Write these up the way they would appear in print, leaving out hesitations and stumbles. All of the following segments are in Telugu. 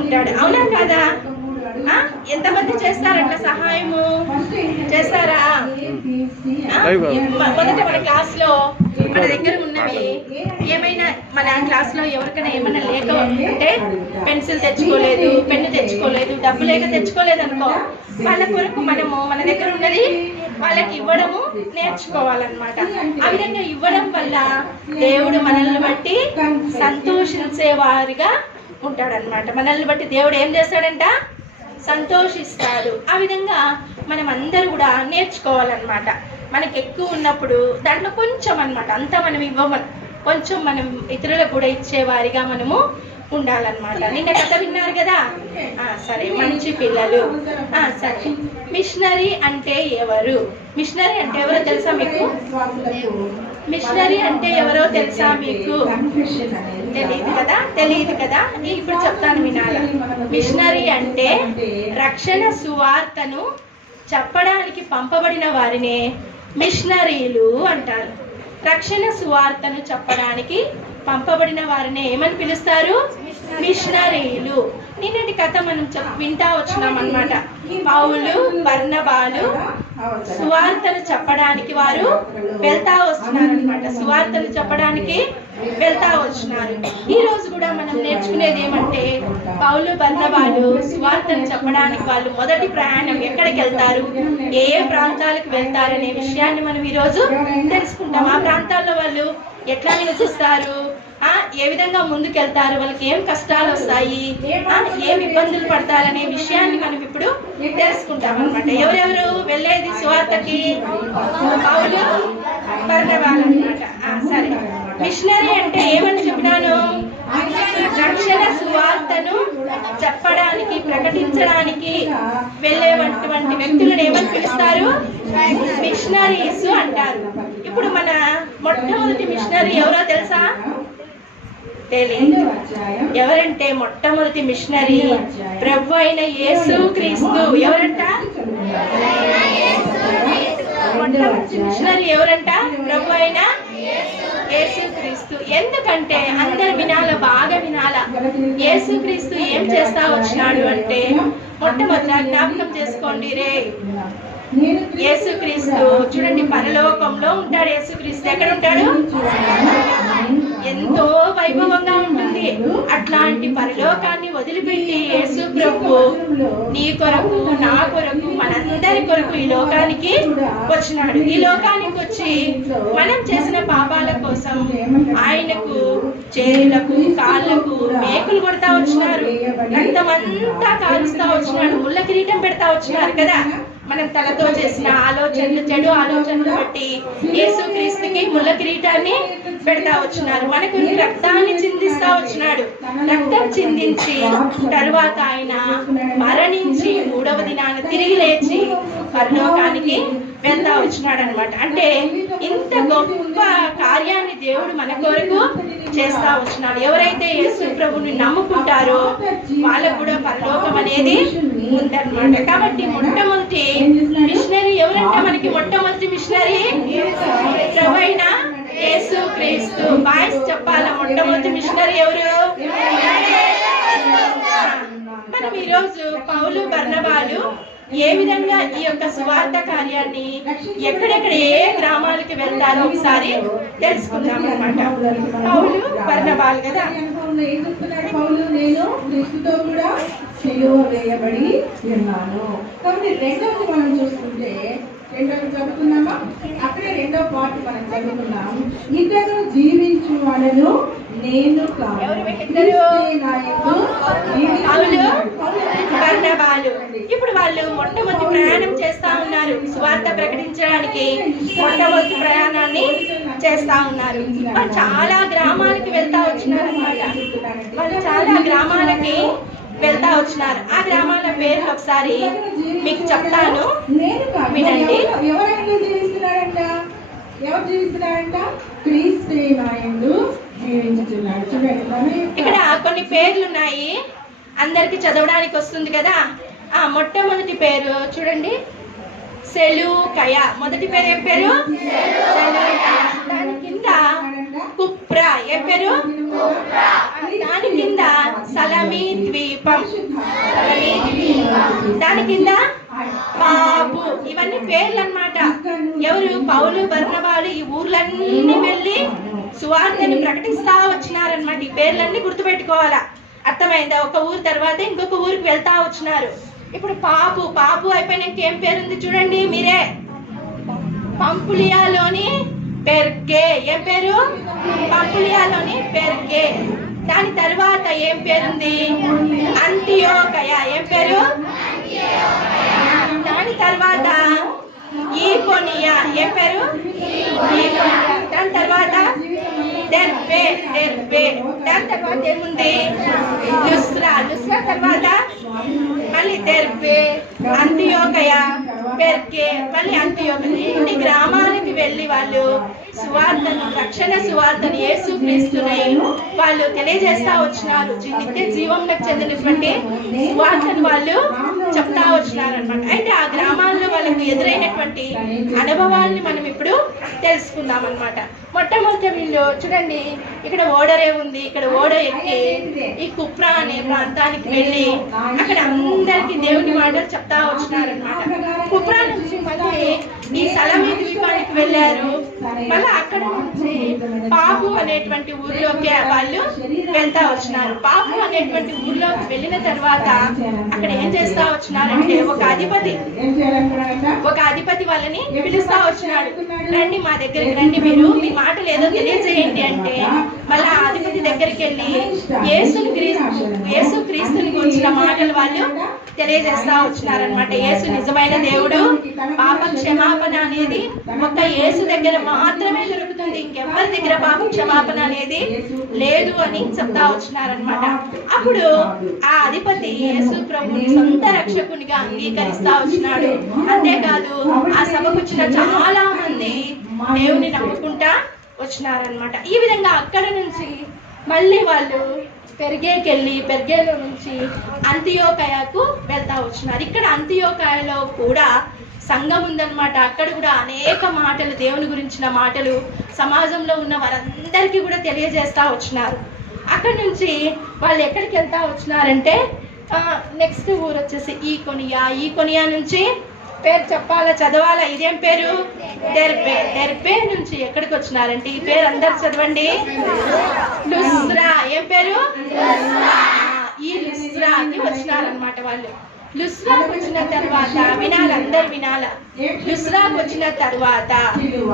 ఉంటాడు. అవునా కాదా? ఎంతమంది చేస్తారంట సహాయము? చేస్తారా? మొదట మన క్లాస్ లో మన దగ్గర ఉన్నవి ఏమైనా, మన క్లాస్ లో ఎవరికైనా ఏమైనా లేక అంటే పెన్సిల్ తెచ్చుకోలేదు, పెన్ను తెచ్చుకోలేదు, డబ్బు లేక తెచ్చుకోలేదు అనుకో, వాళ్ళ కొరకు మనము మన దగ్గర ఉన్నది వాళ్ళకి ఇవ్వడము నేర్చుకోవాలన్నమాట. ఆ విధంగా ఇవ్వడం వల్ల దేవుడు మనల్ని బట్టి సంతోషించేవారిగా ఉంటాడనమాట. మనల్ని బట్టి దేవుడు ఏం చేస్తాడంట? సంతోషిస్తాడు. ఆ విధంగా మనం అందరూ కూడా నేర్చుకోవాలన్నమాట. మనకి ఎక్కువ ఉన్నప్పుడు దాంట్లో కొంచెం అన్నమాట, అంతా మనం ఇవ్వమని, కొంచెం మనం ఇతరులకు కూడా ఇచ్చేవారిగా మనము ఉండాలన్నమాట. నిన్న కథ విన్నారు కదా? సరే, మంచి పిల్లలు. సరే, మిషనరీ అంటే ఎవరు? మిషనరీ అంటే ఎవరో తెలుసా మీకు? మిషనరీ అంటే ఎవరో తెలుసా మీకు? తెలియదు కదా? ఇప్పుడు చెప్తాను, వినాలి. మిషనరీ అంటే రక్షణ సువార్తను చెప్పడానికి పంపబడిన వారినే మిషనరీలు అంటారు. రక్షణ సువార్తను చెప్పడానికి పంపబడిన వారిని ఏమని పిలుస్తారు? మిషనరీలు. నిన్నటి కథ మనం వింటా వచ్చినాం అన్నమాట. పౌలు బర్నబాలు సువార్తను చెప్పడానికి వారు వెళ్తా వస్తున్నారు అనమాట. సువార్తను చెప్పడానికి వెళ్తా వచ్చినారు. ఈ రోజు కూడా మనం నేర్చుకునేది ఏమంటే, పౌలు బర్నబాలు సువార్తను చెప్పడానికి వాళ్ళు మొదటి ప్రయాణం ఎక్కడికి వెళ్తారు, ఏ ప్రాంతాలకు వెళ్తారు అనే విషయాన్ని మనం ఈరోజు తెలుసుకుంటాం. ఆ ప్రాంతాల్లో వాళ్ళు ఎట్లా నివసిస్తారు, ఏ విధంగా ముందుకెళ్తారు, వాళ్ళకి ఏం కష్టాలు వస్తాయి, ఏం ఇబ్బందులు పడతారనే విషయాన్ని మనం ఇప్పుడు తెలుసుకుంటాం అనమాట. ఎవరెవరు వెళ్ళేది సువార్తకి? పౌలు బర్నబాలు అన్నమాట. సరే, మిషనరీ అంటే ఏమని చెప్పినాను? రక్షణ సువార్తను చెప్పడానికి, ప్రకటించడానికి వెళ్ళేటువంటి వ్యక్తులను ఏమని పిలుస్తారు? మిషనరీస్ అంటారు. ఇప్పుడు మన మొట్టమొదటి మిషనరీ ఎవరో తెలుసా? తెలియదు. ఎవరంటే మొట్టమొదటి మిషనరీ ప్రభు అయిన యేసు క్రీస్తు. ఎవరంట? మొట్టమొదటి మిషనరీ ఎవరంట? ప్రభు అయిన యేసు క్రీస్తు. ఎందుకంటే అందరు వినాల, బాగా వినాల. యేసు క్రీస్తు ఏం చేస్తా వచ్చినాడు అంటే, మొట్టమొదట జ్ఞాపకం చేసుకోండి రే. యేసుక్రీస్తు చూడండి, పరలోకంలో ఉంటాడు. యేసుక్రీస్తు ఎక్కడ ఉంటాడు? ఎంతో వైభవంగా ఉంటుంది. అట్లాంటి పరలోకాన్ని వదిలిపెట్టి యేసు ప్రభు నీ కొరకు, నా కొరకు, మనందరి కొరకు ఈ లోకానికి వచ్చినాడు. ఈ లోకానికి వచ్చి మనం చేసిన పాపాల కోసం ఆయనకు చేతులకు, కాళ్ళకు మేకులు కొడతా వచ్చినారు. రక్తమంతా కాలుస్తా వచ్చినాడు. ముళ్ళ కిరీటం పెడతా వచ్చినారు కదా. మనం తలతో చేసిన ఆలోచనలు, చెడు ఆలోచనలు బట్టి యేసుక్రీస్తుకి ముళ్ళ కిరీటాన్ని పెడతా వచ్చినారు. మనకు రక్తాన్ని చిందిస్తా వచ్చినాడు. రక్తం చిందించి తరువాత ఆయన మరణించి 3వ దినాన తిరిగి లేచి పరలోకానికి వెళ్తా వచ్చినాడు అనమాట. అంటే ఇంత గొప్ప కార్యాన్ని దేవుడు మన కొరకు చేస్తా వచ్చినాడు. ఎవరైతే యేసు ప్రభుని నమ్ముకుంటారో వాళ్ళకు కూడా పరలోకం అనేది ఉందన్నమాట. కాబట్టి మొట్టమొదటి మిషనరీ ఎవరంటే మనకి మొట్టమొదటి మిషనరీ ప్రభు అయిన యేసు క్రీస్తు. బాయ్స్ చెప్పాల, మొట్టమొదటి మిషనరీ ఎవరు? మనం ఈరోజు పౌలు బర్నబాలు ఏ విధంగా ఈ యొక్క సువార్త కార్యాన్ని ఎక్కడెక్కడ ఏ గ్రామాలకి వెళ్తారో ఒకసారి తెలుసుకుందాం అన్నమాట. పౌలు బర్నబాలు కదా. పౌలు నేను క్రీస్తుతో కూడా సిలువ వేయబడి ఉన్నాను. కాబట్టి రెండవది మనం చూసుకుంటే, రెండవది చదువుతున్నామా? అక్కడే రెండో పార్ట్ మనం చదువుతున్నాం. ఇద్దరు జీవించు వాళ్ళను నేను ఇప్పుడు వాళ్ళు మొట్టమొదటి ప్రయాణం చేస్తా ఉన్నారు. సువార్త ప్రకటించడానికి మొట్టమొదటి ప్రయాణాన్ని చేస్తా ఉన్నారు. వాళ్ళు చాలా గ్రామాలకి వెళ్తా వచ్చినారు అనమాట. వాళ్ళు చాలా గ్రామాలకి వెళ్తా వచ్చినారు. ఆ గ్రామాల పేర్లు ఒకసారి మీకు చెప్తాను, వినండి. ఎవరు జీవిస్తున్నాడంట? క్రీస్తు నాయందు జీవించుచున్నాడు. చూడండి, ఇక్కడ కొన్ని పేర్లు ఉన్నాయి, అందరికి చదవడానికి వస్తుంది కదా. మొట్టమొదటి పేరు చూడండి, సెలూకయ. మొదటి పేరు ఏం పేరు? దాని కింద కుప్రా. ఏం పేరు? దాని కింద సలమీ ద్వీపం. దాని కింద పాపు. ఇవన్నీ పేర్లు అన్నమాట. ఎవరు? పౌలు బర్నబాలు ఈ ఊర్లన్నీ వెళ్ళి సువార్తని ప్రకటిస్తా వచ్చినారనమాట. ఈ పేర్లన్నీ గుర్తుపెట్టుకోవాలా. అర్థమైందా? ఒక ఊరు తర్వాత ఇంకొక ఊరికి వెళ్తా వచ్చినారు. ఇప్పుడు పాపు. పాపు అయిపోయినాక ఏం పేరుంది చూడండి మీరే. పంపులియాలోని పెర్గే. ఏం పేరు? పంపులియాలోని పెర్గే. దాని తర్వాత ఏం పేరుంది? అంతియోకయ. ఏం పేరు? దాని తర్వాత ఈకోనియా. ఏం పేరు? దాని తర్వాత దెర్బే. దెర్బే. దాని తర్వాత ఏముంది? లుస్రా. లుస్రా తర్వాత మళ్ళీ దెర్బే, అంతియోకయ, పెర్గే, మళ్ళీ అంతియోకయ. ఇన్ని గ్రామాలకి వెళ్ళి వాళ్ళు సువార్తను, రక్షణ సువార్తను, యేసుక్రీస్తుని వాళ్ళు తెలియజేస్తా వచ్చినారు. నిత్య జీవంలోకి చెందినటువంటి సువార్తను వాళ్ళు చెప్తా వచ్చినారు అనమాట. అయితే ఆ గ్రామాల్లో వాళ్ళకు ఎదురైనటువంటి అనుభవాల్ని మనం ఇప్పుడు తెలుసుకుందాం అనమాట. మొట్టమొదటి వీళ్ళు చూడండి, ఇక్కడ ఓడరే ఉంది. ఇక్కడ ఓడ ఎక్కి ఈ కుప్రా అనే ప్రాంతానికి వెళ్ళి అక్కడ అందరికి దేవుని మాటలు చెప్తా వచ్చినారు అనమాట. కుప్రా నుంచి మళ్ళీ ఈ సలమీ ద్వీపానికి వెళ్ళారు. మళ్ళీ అక్కడ నుంచి పాపు అనేటువంటి ఊర్లోకి వాళ్ళు వెళ్తా వచ్చినారు. పాపు అనేటువంటి ఊర్లోకి వెళ్ళిన తర్వాత అక్కడ ఏం చేస్తా వచ్చినారంటే ఒక అధిపతి వాళ్ళని పిలుస్తా వచ్చినాడు. రండి మా దగ్గరికి రండి, మీరు మీ మాటలు ఏదో తెలియజేయండి అంటే మళ్ళీ ఆ అధిపతి దగ్గరికి వెళ్ళి యేసు క్రీస్తుని గురించిన మాటలు వాళ్ళు తెలియజేస్తా వచ్చినారనమాట. యేసు నిజమైన దేవుడు, పాప క్షమాపణ అనేది ఒక్క యేసు దగ్గర మాత్రమే దొరుకుతుంది, ఇంకెవరి దగ్గర పాప క్షమాపణ అనేది లేదు అని చెప్తా వచ్చినారనమాట. అప్పుడు ఆ అధిపతి యేసు ప్రభుని సొంత రక్షకునిగా అంగీకరిస్తా వచ్చినాడు. అంతేకాదు ఆ సభకు వచ్చిన చాలా మంది దేవుని నమ్ముకుంటా వచ్చినారనమాట. ఈ విధంగా అక్కడ నుంచి మళ్ళీ వాళ్ళు పెర్గేకెళ్ళి పెర్గేలో నుంచి అంతియోకయకు వెళ్తా వచ్చినారు. ఇక్కడ అంతియోకయలో కూడా సంఘం ఉందన్నమాట. అక్కడ కూడా అనేక మాటలు, దేవుని గురించిన మాటలు సమాజంలో ఉన్న వారందరికీ కూడా తెలియజేస్తా వచ్చినారు. అక్కడ నుంచి వాళ్ళు ఎక్కడికి వెళ్తా వచ్చినారంటే నెక్స్ట్ ఊరు వచ్చేసి ఈకొనియా నుంచి పేరు చెప్పాలా, చదవాలా? ఇదేం పేరు? దెర్బే. దెర్బే నుంచి ఎక్కడికి వచ్చినారంటే ఈ పేరు అందరు చదవండి, లుస్రా. ఏం పేరు? ఈ లుస్రాకి వచ్చినారనమాట వాళ్ళు. లుస్రాకు వచ్చిన తర్వాత అందరు వినాల. లుస్రాకు వచ్చిన తర్వాత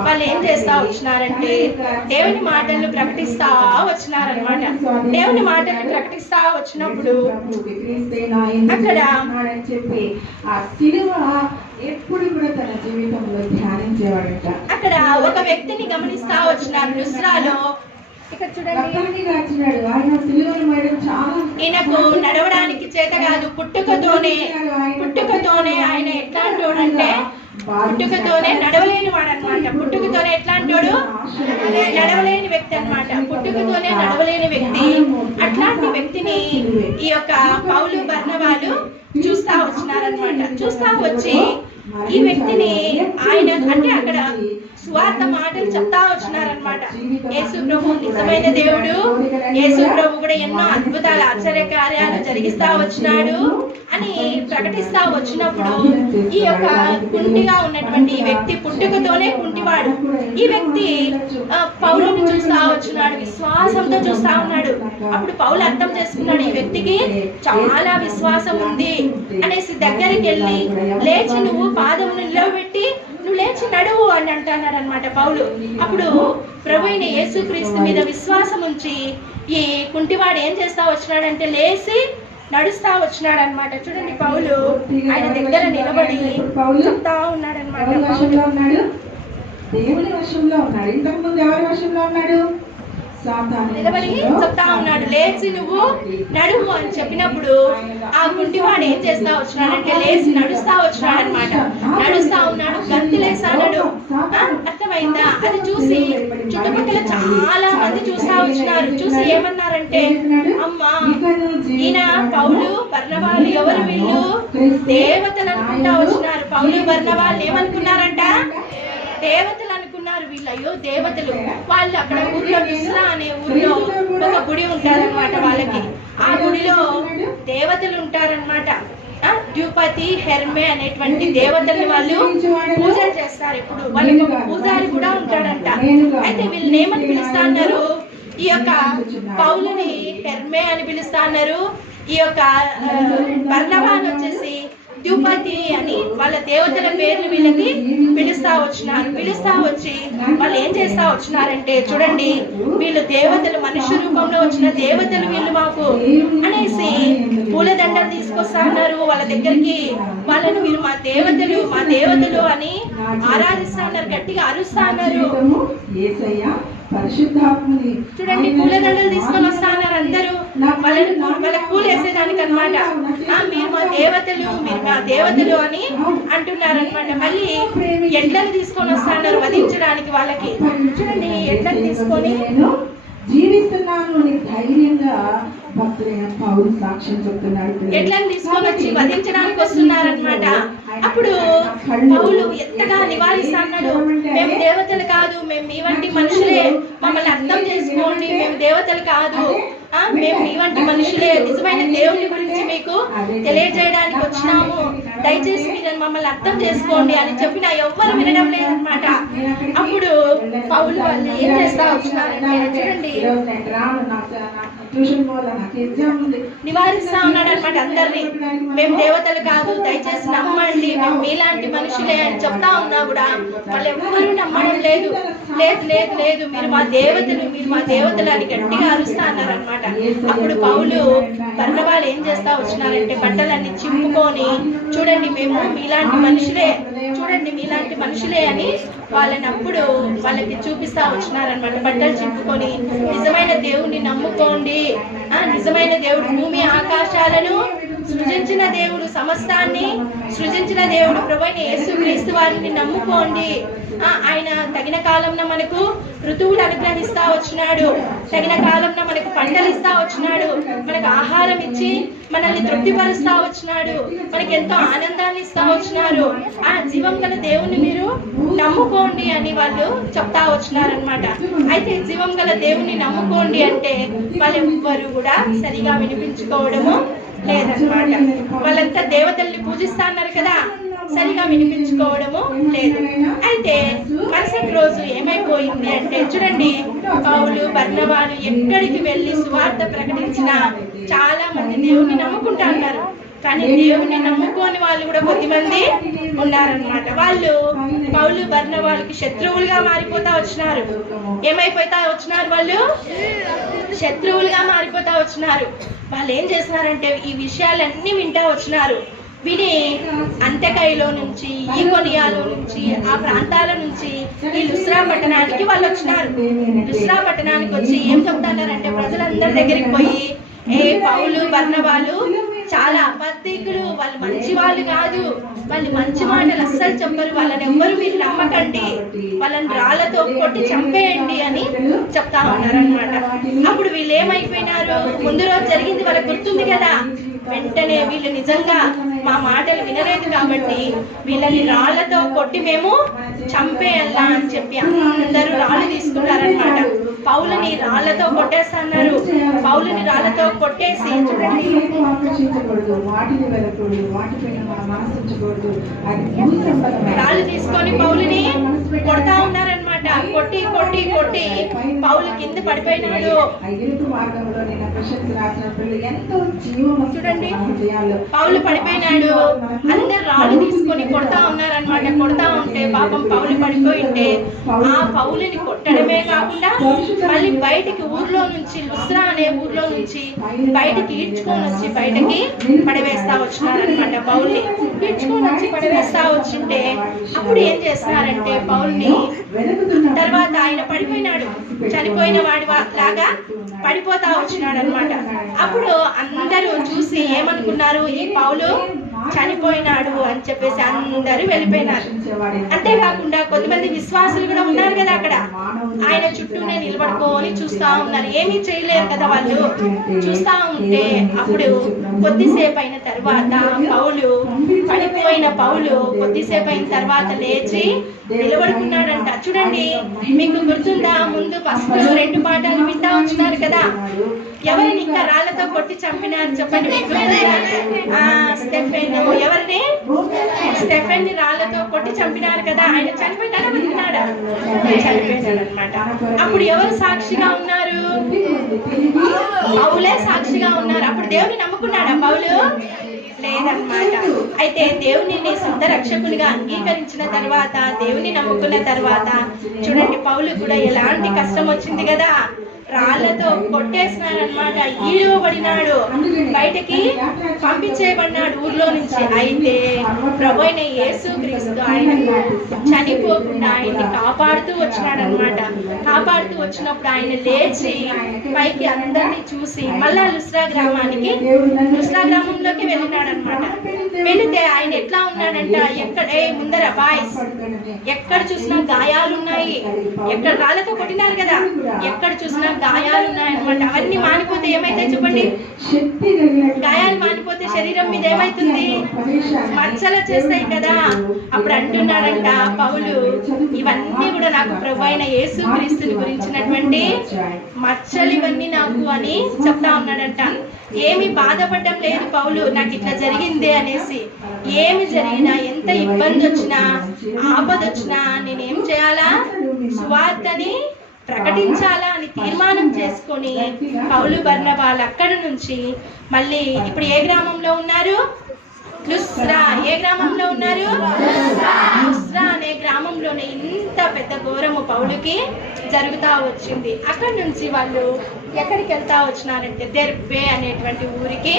వాళ్ళు ఏం చేస్తా వచ్చినారంటే దేవుని మాటలు ప్రకటిస్తా వచ్చినారనమాట. దేవుని మాటలు ప్రకటిస్తా వచ్చినప్పుడు అక్కడ ఎప్పుడు కూడా తన జీవితంలో ధ్యానించేవాడట. అక్కడ ఒక వ్యక్తిని గమనిస్తా వచ్చినారు లుస్రాలో. ఇక్కడ చూడండి, ఈయనకు నడవడానికి చేత కాదు, పుట్టుకతోనే ఆయన ఎట్లాంటోడంటే పుట్టుకతోనే నడవలేని వాడు అనమాట. పుట్టుకతోనే ఎట్లాంటోడు? నడవలేని వ్యక్తి అనమాట. పుట్టుకతోనే నడవలేని వ్యక్తి. అట్లాంటి వ్యక్తిని ఈ యొక్క పౌలు బర్నబాలు చూస్తా వచ్చినారనమాట. చూస్తా వచ్చి ఈ వ్యక్తిని ఆయన అంటే అక్కడ స్వార్థ మాటలు చెప్తా వచ్చినారనమాట. యేసు ప్రభు నిజమైన దేవుడు, యేసు ప్రభు కూడా ఎన్నో అద్భుతాలు, ఆశ్చర్య కార్యాలు జరిగిస్తా వచ్చినాడు అని ప్రకటిస్తా వచ్చినప్పుడు ఈ యొక్క కుంటిగా ఉన్నటువంటి ఈ వ్యక్తి, పుట్టుకతోనే కుంటివాడు, ఈ వ్యక్తి పౌలుని చూస్తా వచ్చినాడు, విశ్వాసంతో చూస్తా ఉన్నాడు. అప్పుడు పౌలు అర్థం చేసుకున్నాడు, ఈ వ్యక్తికి చాలా విశ్వాసం ఉంది అనేసి దగ్గరికి వెళ్ళి, లేచి నువ్వు పాదమును నిలబెట్టి నువ్వు లేచి నడువు అని అంటున్నాడు అనమాట పౌలు. అప్పుడు ప్రభువైన యేసుక్రీస్తు మీద విశ్వాసం ఉంచి ఈ కుంటివాడు ఏం చేస్తా వచ్చినాడంటే లేచి నడుస్తా వచ్చినాడు అనమాట. చూడండి, పౌలు ఆయన దగ్గర నిలబడి చెప్తా ఉన్నాడు అనమాట. దేవుని వశంలో ఉన్నాడు. ఇంతకు ముందు ఎవరి వశంలో ఉన్నాడు? నిలబడి చెప్తా ఉన్నాడు, లేచి నువ్వు నడుము అని చెప్పినప్పుడు ఆ కుంటివాడు ఏం చేస్తా వచ్చినాడంటే లేచి నడుస్తా వచ్చినాడు అనమాట. నడుస్తా ఉన్నాడు, గంతులేసాడు. అర్థమైందా? అది చూసి చుట్టుపక్కల చాలా మంది చూస్తా వచ్చినారు. చూసి ఏమన్నారంటే, అమ్మా ఈయన పౌలు బర్నబాలు ఎవరు? వీళ్ళు దేవతలు అనుకుంటా వచ్చినారు. పౌలు బర్నబాలు ఏమనుకున్నారంట? దేవతలు అనుకున్నారు. వీళ్ళు అయ్యో దేవతలు. వాళ్ళు అక్కడ ఊర్లో లుస్త్రా అనే ఊర్లో ఒక గుడి ఉంటారనమాట. వాళ్ళకి ఆ గుడిలో దేవతలు ఉంటారనమాట. ద్యుపతి హెర్మే అనేటువంటి దేవతల్ని వాళ్ళు పూజలు చేస్తారు. ఇప్పుడు వాళ్ళకి ఒక పూజారి కూడా ఉంటాడంట. అయితే వీళ్ళని ఏమని పిలుస్తా అన్నారు? ఈ యొక్క పౌలుని హెర్మే అని పిలుస్తా అన్నారు. ఈ యొక్క బర్నబాను వచ్చేసి ద్యుపతి అని వాళ్ళ దేవతల పేర్లు వీళ్ళకి పిలుస్తా వచ్చి వాళ్ళు ఏం చేస్తా వచ్చినారంటే, చూడండి వీళ్ళు దేవతలు, మనుష్య రూపంలో వచ్చిన దేవతలు వీళ్ళు మాకు అనేసి పూలదండలు తీసుకొస్తా ఉన్నారు వాళ్ళ దగ్గరికి. వాళ్ళను వీళ్ళు మా దేవతలు అని ఆరాధిస్తా ఉన్నారు, గట్టిగా అరుస్తా ఉన్నారు. చూడండి పూలదండలు తీసుకొని వస్తా ఉన్నారు అందరూ. వాళ్ళకి పూలు వేసేదానికి అనమాట. మీరు మా దేవతలు అని అంటున్నారనమాట. మళ్ళీ ఎడ్లను తీసుకొని వస్తా ఉన్నారు వధించడానికి వాళ్ళకి. చూడండి ఎడ్లను తీసుకొని జీవిస్తున్నాను ధైర్యంగా భక్తులైన పౌలు సాక్ష్యం చెప్తున్నాడు. ఎడ్లను తీసుకొని వచ్చి వధించడానికి వస్తున్నారనమాట. అప్పుడు పౌలు ఎంతగా నివారిస్తా అన్నాడు, మేము దేవతలు కాదు, మేము మీ వంటి మనుషులే, మమ్మల్ని అర్థం చేసుకోండి, మేము దేవతలు కాదు, మేము మీ వంటి మనుషులే, నిజమైన దేవుని గురించి మీకు తెలియజేయడానికి వచ్చినాము, దయచేసి మీరు మమ్మల్ని అర్థం చేసుకోండి అని చెప్పినా ఎవ్వరు వినడం లేదనమాట. అప్పుడు పౌలు వాళ్ళు ఏం చేస్తా వచ్చినారంటే, చూడండి నివారిస్తా ఉన్నాడు అనమాట అందరినీ. మేము దేవతలు కాదు, దయచేసి నమ్మండి, మేము మీలాంటి మనుషులే అని చెప్తా ఉన్నా కూడా వాళ్ళు ఎవ్వరూ నమ్మడం లేదు. లేదు మీరు మా దేవతలు అని గట్టిగా అరుస్తా అన్నారు అనమాట. అప్పుడు పౌలు బర్నబాలు ఏం చేస్తా వచ్చినారంటే, బట్టలన్నీ చింపుకొని చూడండి మేము మీలాంటి మనుషులే అని వాళ్ళకి చూపిస్తా వచ్చినారనమాట. బట్టలు చింపుకొని నిజమైన దేవుణ్ణి నమ్ముకోండి, నిజమైన దేవుడు భూమి ఆకాశాలను సృజించిన దేవుడు, సమస్తాన్ని సృజించిన దేవుడు ప్రభువైన యేసుక్రీస్తు వారిని నమ్ముకోండి. ఆయన తగిన కాలంలో మనకు ఋతువులు అనుగ్రహిస్తా వచ్చినాడు, తగిన కాలంలో మనకు పంటలు ఇస్తా వచ్చినాడు, మనకు ఆహారం ఇచ్చి మనల్ని తృప్తిపరుస్తా వచ్చినాడు, మనకి ఎంతో ఆనందాన్ని ఇస్తా వచ్చినారు. ఆ జీవం గల దేవుణ్ణి మీరు నమ్ముకోండి అని వాళ్ళు చెప్తా వచ్చినారనమాట. అయితే జీవం గల దేవుణ్ణి నమ్ముకోండి అంటే వాళ్ళెవ్వరు కూడా సరిగా వినిపించుకోవడము లేదన్నమాట. వాళ్ళంతా దేవతల్ని పూజిస్తా అన్నారు కదా, సరిగా వినిపించుకోవడము లేదు. అయితే మరుసటి రోజు ఏమైపోయింది అంటే, చూడండి పౌలు బర్నబాలు ఎక్కడికి వెళ్ళి సువార్త ప్రకటించినా చాలా మంది దేవుణ్ణి నమ్ముకుంటా అన్నారు. కానీ దేవుణ్ణి నమ్ముకోని వాళ్ళు కూడా కొద్దిమంది ఉన్నారనమాట. వాళ్ళు పౌలు బర్నబాలకి శత్రువులుగా మారిపోతా వచ్చినారు. ఏమైపోతా వచ్చినారు? వాళ్ళు శత్రువులుగా మారిపోతా వచ్చినారు. వాళ్ళు ఏం చేస్తున్నారంటే ఈ విషయాలన్నీ వింటా వచ్చినారు. విని అంత్యకైలో నుంచి, ఈకొనియాలో నుంచి, ఆ ప్రాంతాల నుంచి ఈ లుస్త్రా పట్టణానికి వాళ్ళు వచ్చినారు. లుస్త్రా పట్టణానికి వచ్చి ఏం చెప్తున్నారంటే, ప్రజలందరి దగ్గరికి పోయి పౌలు బర్నబాలు చాలా అబద్ధికులు, వాళ్ళు మంచి వాళ్ళు కాదు, వాళ్ళు మంచి మాటలు అస్సలు చెప్పరు, వాళ్ళని ఎవ్వరు మీరు నమ్మకండి, వాళ్ళని రాళ్లతో కొట్టి చంపేయండి అని చెప్తా ఉన్నారనమాట. అప్పుడు వీళ్ళు ఏమైపోయినారు? ముందు రోజు జరిగింది వాళ్ళకి గుర్తుంది కదా. వెంటనే వీళ్ళు నిజంగా మా మాటలు వినలేదు కాబట్టి వీళ్ళని రాళ్లతో కొట్టి మేము చంపేయాలా అని చెప్పి అందరూ రాళ్ళు తీసుకున్నారనమాట. పౌలుని రాళ్లతో కొట్టేస్తున్నారు. పౌలుని రాళ్లతో కొట్టేసి చూడండి రాళ్ళు తీసుకొని పౌలుని కొడతా ఉన్నారనమాట. కొట్టి కొట్టి కొట్టి పౌలు కింద పడిపోయినాడు. చూడండి పౌలు పడిపోయినాడు. అందరు రాళ్ళు తీసుకొని కొడతా ఉన్నారనమాట. కొడతా ఉంటే పాపం పౌలు పడిపోయింటే ఆ పౌలుని కొట్టడమే కాకుండా మళ్ళీ బయటికి ఊర్లో నుంచి, లుస్త్రా అనే ఊర్లో నుంచి బయటికి ఈడ్చుకొని వచ్చి బయటకి పడవేస్తా వచ్చినారనమాట. పౌల్ని ఈడ్చుకొని వచ్చి పడవేస్తా వచ్చింటే అప్పుడు ఏం చేస్తున్నారంటే పౌల్ని తర్వాత ఆయన పడిపోయినాడు, చనిపోయిన వాడి లాగా పడిపోతా వచ్చినాడు అనమాట. అప్పుడు అందరూ చూసి ఏమనుకున్నారు, ఈ పౌలు చనిపోయినాడు అని చెప్పేసి అందరూ వెళ్ళిపోయినారు. అంతేకాకుండా కొంతమంది విశ్వాసులు కూడా ఉన్నారు కదా అక్కడ, ఆయన చుట్టూనే నిలబడుకొని చూస్తా ఉన్నారు. ఏమీ చేయలేరు కదా వాళ్ళు, చూస్తా ఉంటే అప్పుడు కొద్దిసేపు అయిన తర్వాత పడిపోయిన పౌలు కొద్దిసేపు అయిన తర్వాత లేచి నిలబడుకున్నాడంట. చూడండి, మీకు గుర్తుందా, ముందు ఫస్ట్ 2 పాఠాలు వింటా వచ్చినారు కదా, ఎవరిని ఇంకా రాళ్లతో కొట్టి చంపినారు చెప్పండి, మీకు గుర్తుందా? స్టెఫెన్ని రాళ్లతో కొట్టి చంపినారు కదా, ఆయన చనిపోయినాడా బతికినాడా? చనిపోయినాడు అనమాట. అప్పుడు ఎవరు సాక్షిగా ఉన్నారు? పౌలే సాక్షిగా ఉన్నారు. అప్పుడు దేవుని నమ్ముకున్నాడా పౌలు? లేదన్నమాట. అయితే దేవుని సొంత రక్షకునిగా అంగీకరించిన తర్వాత, దేవుని నమ్ముకున్న తర్వాత చూడండి, పౌలు కూడా ఎలాంటి కష్టం వచ్చింది కదా, రాళ్లతో కొట్టేసినారనమాట, ఈడవబడినాడు, బయటకి పంపించేయబడినాడు ఊర్లో నుంచి. అయితే ప్రభు అయిన యేసుక్రీస్తు ఆయన చనిపోకుండా ఆయన్ని కాపాడుతూ వచ్చినాడు అనమాట. కాపాడుతూ వచ్చినప్పుడు ఆయన లేచి పైకి అందరినీ చూసి మళ్ళా లుస్త్రా గ్రామంలోకి వెళ్ళినాడు అనమాట. వెళితే ఆయన ఎట్లా ఉన్నాడంట, ముందర బాయ్స్ ఎక్కడ చూసినా గాయాలున్నాయి, ఎక్కడ రాళ్లతో కొట్టినారు కదా, ఎక్కడ చూసినా గాయాలు ఉన్నాయన్నమాట. అవన్నీ మానిపోతే ఏమైతే చెప్పండి, గాయాలు మానిపోతే శరీరం మీద ఏమైతుంది, మచ్చలు చేస్తాయి కదా. అప్పుడు అంటున్నాడంట పౌలు, ఇవన్నీ కూడా నాకు ప్రభు అయిన యేసుక్రీస్తుని గురించినటువంటి మచ్చలు ఇవన్నీ నాకు అని చెప్తా ఉన్నాడంట. ఏమి బాధపడడం లేదు పౌలు, నాకు ఇట్లా జరిగింది అనేసి. ఏమి జరిగినా, ఎంత ఇబ్బంది వచ్చినా, ఆపద వచ్చినా నేనేం చేయాలా, సువార్తని ప్రకటించాలా అని తీర్మానం చేసుకొని పౌలు బర్నబాలు అక్కడి నుంచి మళ్ళీ ఇప్పుడు ఏ గ్రామంలో ఉన్నారు? లుస్త్రా. ఏ గ్రామంలో ఉన్నారు? లుస్త్రా అనే గ్రామంలోనే ఇంత పెద్ద ఘోరము పౌలుకి జరుగుతా వచ్చింది. అక్కడి నుంచి వాళ్ళు ఎక్కడికి వెళ్తా వచ్చినారంటే దెర్బే అనేటువంటి ఊరికి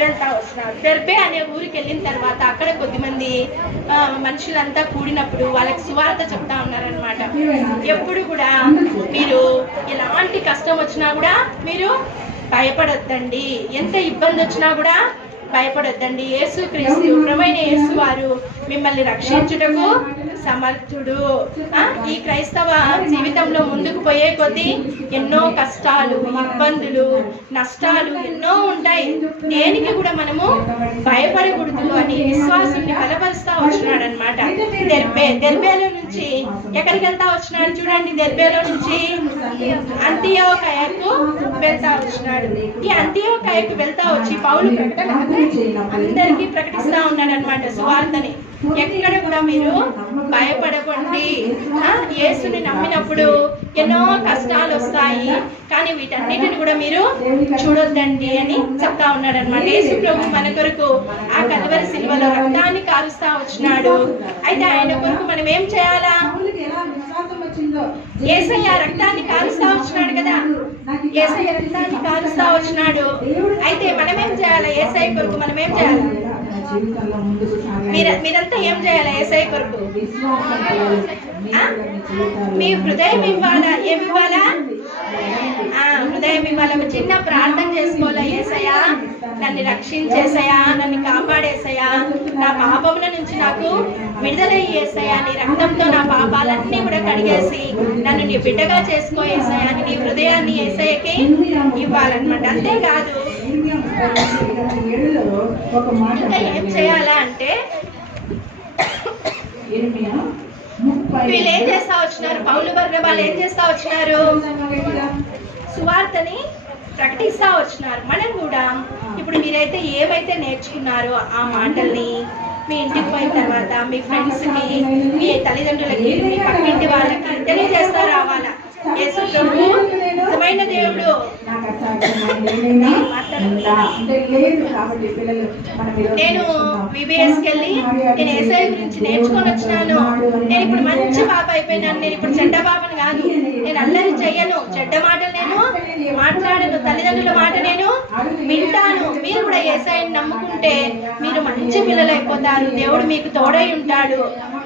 వెళ్తా వస్తున్నారు. దెర్బే అనే ఊరికి వెళ్ళిన తర్వాత అక్కడ కొద్దిమంది మనుషులంతా కూడినప్పుడు వాళ్ళకి సువార్త చెప్తా ఉన్నారనమాట. ఎప్పుడు కూడా మీరు ఎలాంటి కష్టం వచ్చినా కూడా మీరు భయపడొద్దండి, ఎంత ఇబ్బంది వచ్చినా కూడా భయపడొద్దండి. యేసుక్రీస్తు ప్రభువైన యేసు వారు మిమ్మల్ని రక్షించుటకు సమర్థుడు. ఈ క్రైస్తవ జీవితంలో ముందుకు పోయే కొద్దీ ఎన్నో కష్టాలు, ఇబ్బందులు, నష్టాలు ఎన్నో ఉంటాయి. దేనికి కూడా మనము భయపడకూడదు అని విశ్వాసుని బలపరుస్తా వచ్చినాడు అనమాట. దెర్బేలో నుంచి ఎక్కడికి వెళ్తా వచ్చినాడు చూడండి, దెర్బేలో నుంచి అంతియోకయకు వెళ్తా వచ్చినాడు. ఈ అంతియోకయకు వెళ్తా వచ్చి పౌలు అందరికీ ప్రకటిస్తా ఉన్నాడు అనమాట సువార్తని. ఎక్కడ కూడా మీరు భయపడకండి, యేసుని నమ్మినప్పుడు ఎన్నో కష్టాలు వస్తాయి, కానీ వీటన్నిటిని కూడా మీరు చూడొద్దండి అని చెప్తా ఉన్నాడు అనమాట. యేసు ప్రభు మన కొరకు ఆ కల్వరి సిలువలో రక్తాన్ని కారుస్తా వచ్చినాడు. అయితే ఆయన కొరకు మనం ఏం చేయాలా? యేసయ్య రక్తాన్ని కారుస్తా వచ్చినాడు కదా, యేసయ్య రక్తాన్ని కారుస్తా వచ్చినాడు. అయితే మనం ఏం చేయాలా? యేసయ్య కొరకు మనం ఏం చేయాలి? మీరంతా ఏం చేయాలి? యేసయ్య కొరకు మీ హృదయం ఇవ్వాలా? ఏమి ఇవ్వాలా? హృదయం ఇవ్వాలా. చిన్న ప్రార్థన చేసుకోవాలా, యేసయ్యా నన్ను రక్షించేసయ్యా, నన్ను కాపాడేసయ్యా, నా పాపముల నుంచి నాకు విడుదలయ్యేసయ్యా, నీ రక్తంతో నా పాపాలన్నీ కూడా కడిగేసి నన్ను నీ బిడ్డగా చేసుకో యేసయ్యా అని నీ హృదయాన్ని యేసయ్యకి ఇవ్వాలన్నమాట. అంతేకాదు ఇంకా ఏం చేయాలా అంటే, వీళ్ళు ఏం చేస్తా వచ్చినారు? పౌలు బర్నబాలు ఏం చేస్తా వచ్చినారు? సువార్తని ప్రకటిస్తా వచ్చినారు. మనం కూడా ఇప్పుడు మీరైతే ఏమైతే నేర్చుకున్నారో ఆ మాటల్ని మీ ఇంటికి పోయిన తర్వాత మీ ఫ్రెండ్స్కి, మీ తల్లిదండ్రులకి, మీ పక్కింటి వాళ్ళకి తెలియజేస్తా రావాలా. యేసు ప్రభు నిజమైన దేవుడు. నేను విబిఎస్కి వెళ్ళి నేను యేసయ్య గురించి నేర్చుకొని వచ్చినాను. నేను ఇప్పుడు మంచి పాప అయిపోయినాను. నేను ఇప్పుడు చెడ్డ పాపను కాదు, నేను అల్లరి చెయ్యను, చెడ్డ మాటలు నేను మాట్లాడను, తల్లిదండ్రుల మాట నేను వింటాను. మీరు కూడా యేసయ్యని నమ్ముకుంటే మీరు మంచి పిల్లలు అయిపోతారు. దేవుడు మీకు తోడై ఉంటాడు.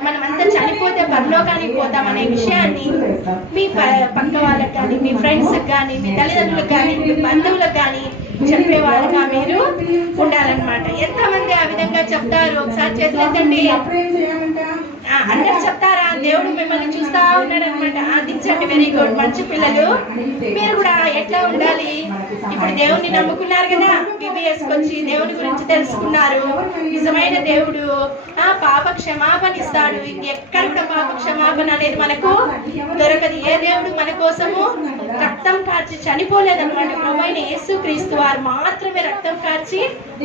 మనమంతా చనిపోతే పరలోకానికి పోతామనే విషయాన్ని మీ పక్క వాళ్ళకి కానీ, మీ ఫ్రెండ్స్కి కానీ, మీ తల్లిదండ్రులకు కానీ, మీ బంధువులకు కానీ చెప్పే వాళ్ళగా మీరు ఉండాలన్నమాట. ఎంతమంది ఆ విధంగా చెప్తారు? ఒకసారి చేతులెత్తండి. అప్పుడేం చేయాలంట? అందరు చెప్తారా? దేవుడు మిమ్మల్ని చూస్తా ఉన్నాడు అనమాట. అందించండి. వెరీ గుడ్, మంచి పిల్లలు. మీరు కూడా ఎట్లా ఉండాలి? ఇప్పుడు దేవుణ్ణి నమ్ముకున్నారు కదా, BBS వచ్చి దేవుని గురించి తెలుసుకున్నారు. నిజమైన దేవుడు పాప క్షమాపణ ఇస్తాడు. ఎక్కడ కూడా పాప క్షమాపణ అనేది మనకు దొరకదు. ఏ దేవుడు మన కోసము రక్తం కార్చి చనిపోలేదన్నమాట. ప్రభువైన యేసుక్రీస్తు వారు మాత్రమే రక్తం కార్చి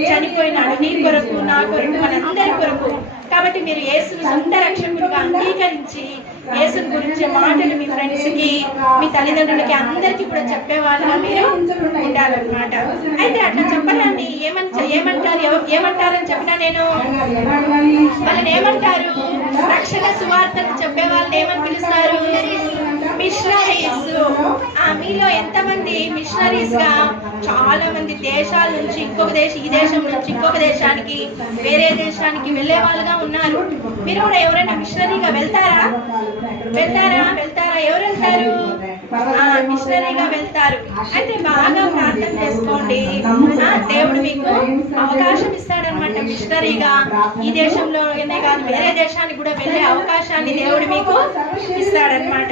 చనిపోయినాడు. నీ కొరకు, నా కొరకు, మనందరి కొరకు. కాబట్టి మీరు యేసును సొంత రక్షకుడుగా అంగీకరించి యేసుని గురించే మాటలు మీ ఫ్రెండ్స్ కి, మీ తల్లిదండ్రులకి, అందరికీ కూడా చెప్పేవాళ్ళగా మీరు ఉండాలన్నమాట. అయితే అట్లా చెప్పడాన్ని ఏమంటారని చెప్పినా నేను వాళ్ళని ఏమంటారు? రక్షణ సువార్తను చెప్పే వాళ్ళని ఏమని పిలుస్తారు? మిషనరీస్. మీలో ఎంతమంది మిషనరీస్ గా చాలా మంది దేశాల నుంచి ఈ దేశం నుంచి ఇంకొక దేశానికి, వేరే దేశానికి వెళ్లే వాళ్ళుగా ఉన్నారు. మీరు కూడా ఎవరైనా మిషనరీగా వెళ్తారా? ఎవరు వెళ్తారు? మిషనరీగా వెళ్తారు. అయితే బాగా ప్రార్థన చేసుకోండి. దేవుడు మీకు అవకాశం ఇస్తాడనమాట. మిషనరీగా ఈ దేశంలోనే కాదు, వేరే దేశానికి కూడా వెళ్ళే అవకాశాన్ని దేవుడు మీకు ఇస్తాడనమాట.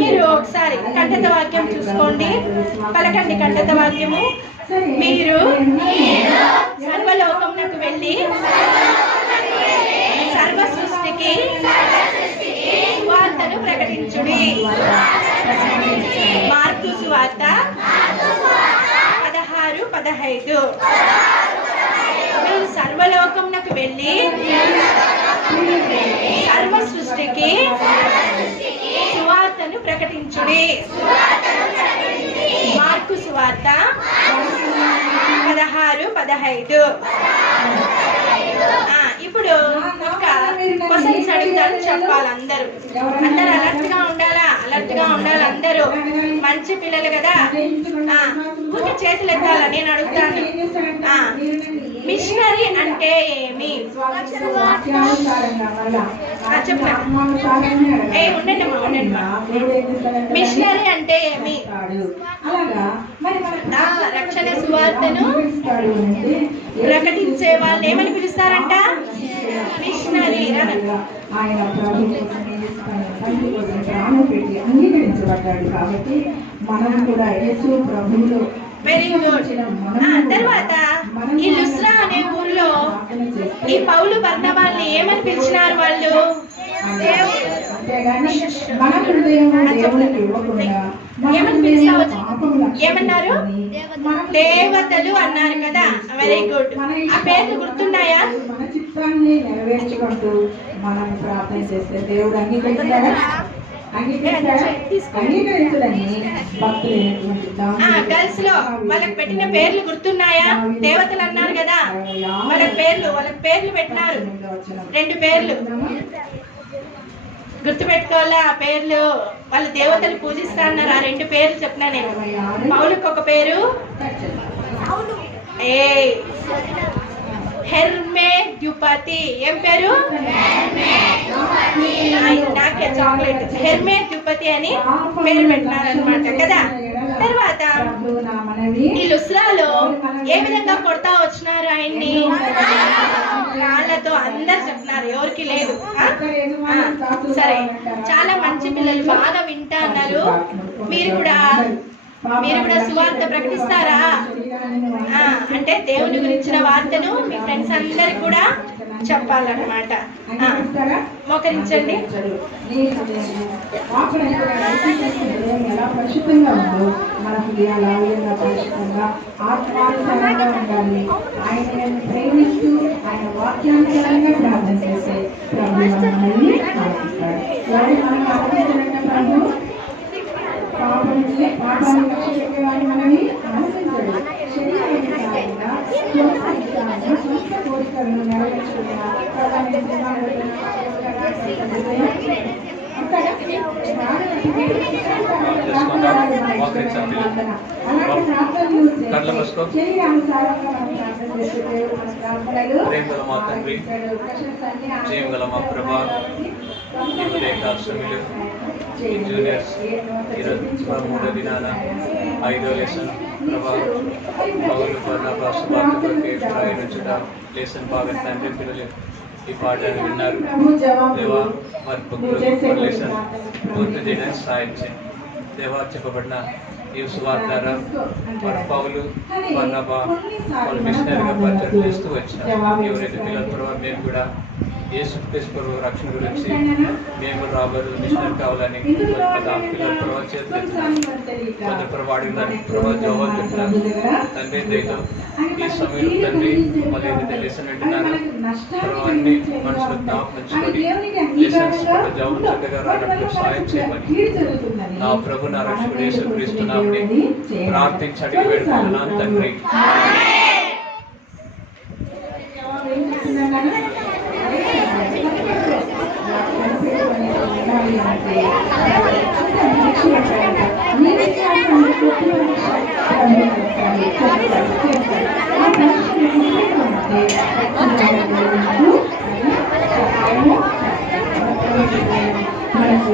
మీరు ఒకసారి కంఠత వాక్యం చూసుకోండి. పలకండి కంఠత వాక్యము. మీరు సర్వలోకమునకు వెళ్ళి సర్వ సృష్టికి సువార్తను ప్రకటించుడి. మార్కు సువార్త 16:15. మీరు సర్వలోకమునకు వెళ్ళి సర్వ సృష్టికి సువార్తను ప్రకటించుడి. మార్కు సువార్త 16:15. ఇప్పుడు ఒక క్వశ్చన్స్ అడుగుతాను, చెప్పాలి అందరూ. అలర్ట్ గా ఉండాలా? అందరూ మంచి పిల్లలు కదా. ఊరికే చేతులు ఎత్తాలా? నేను అడుగుతాను. మిషనరీ అంటే ఏమి? ఉండండి. మిషనరీ అంటే ఏమి? రక్షణ సువార్తను ప్రకటించే వాళ్ళు ఏమని పిలుస్తారంట? మిషనరీ. ఆయన అంగీకరించబడ్డాడు కాబట్టి మనం కూడా యేసు ప్రభువులో. Very good. తర్వాత ఈ లుస్త్రా అనే ఊరిలో ఈ పౌలు బర్నబాల్ని ఏమని పిలిచినారు వాళ్ళు? ఏమన్నారు? దేవతలు అన్నారు కదా. Very good. ఆ పేర్లు గుర్తున్నాయా? మన చిత్తాన్ని నెరవేర్చుకుంటూ మనం ప్రార్థన చేస్తే దేవుడు అంగీకరిస్తాడా? గర్ల్స్ లో వాళ్ళకి పెట్టిన పేర్లు గుర్తున్నాయా? దేవతలు అన్నారు కదా, వాళ్ళకి పేర్లు పెట్టినారు. 2 పేర్లు గుర్తు పెట్టుకోవాలా? ఆ పేర్లు వాళ్ళ దేవతలు పూజిస్తా అన్నారు. ఆ 2 పేర్లు చెప్పినా నేను. పౌలుకి ఒక పేరు హెర్మేద్యుపతి. ఏం పేరు? నాకే చాక్లెట్. హెర్మేద్యుపతి అని పేరు పెట్టినారనమాట కదా. తర్వాత ఈ లుస్రాలో ఏ విధంగా కొడతా వచ్చినారు ఆయన్ని? రాళ్ళతో. అందరు చెప్తున్నారు, ఎవరికి లేదు. సరే, చాలా మంచి పిల్లలు, బాగా వింటా అన్నారు. మీరు కూడా సువార్త ప్రకటిస్తారా? అంటే దేవుని గురించిన వార్తను మీ ఫ్రెండ్స్ అందరికి కూడా చెప్పాలన్నమాట. మోకరించండి. ఎలా పరిశుద్ధంగా ఉందో మన హృదయాలు ఆ విధంగా పరిశుద్ధంగా ఆత్మానుసారంగా ఉండాలి. ఆయనను ప్రేమిస్తూ ఆయన వాక్యానుసారంగా ప్రార్థన చేసే ప్రభు మనల్ని ఆశిస్తాడు. ఎవరు మనం ఆలోచించాలంటే ప్రభు పాపాన్ని రక్షించేవాడిని మనల్ని ఆలోచించాడు. శరీరానుసారంగా సొంత కోరికలను నెరవేర్చుకున్న జీవగల మా ప్రభా, జూనియర్స్ ఈరోజు 3వ దినాల 5వ లెసన్ ప్రభా పౌలు బర్నబా సువార్తకి ప్రయాణించుట లేసన్ బాగా తండ్రి పిల్లలు ఈ పాటను విన్నారు దేవా వారి బుక్కులు లేసన్ పూర్తి చేయడానికి సహాయం చేయండి దేవా చెప్పబడిన ఈ సువార్త ద్వారా వారి పౌలు బర్నబా వాళ్ళు మిషనరీగా పరిచయం చేస్తూ వచ్చారు. ఎవరైతే పిల్లల ప్రభావ మేము కూడా యేసు క్రీస్తు రక్షణ గురించి మేము రాబోయే మిషనరీ కావాలని పిల్లల ప్రభావ చేతులు ప్రభావ అడిగినారు. ప్రభావ జవాబు చెప్తున్నారు. తండ్రి దయతో ఈ సమయంలో తండ్రి వాళ్ళు ఏదైతే లెసన్ వింటున్నారో ప్రభావాన్ని మనసులో జ్ఞాపకించుకొని లెసన్స్ జవాబు చక్కగా రావడానికి సహాయం చేయమని నా ప్రభు నా రక్షకుడు యేసు క్రీస్తు నామమున ప్రార్థించి అడిగి వేడుకుంటున్నాను తండ్రి. మనకు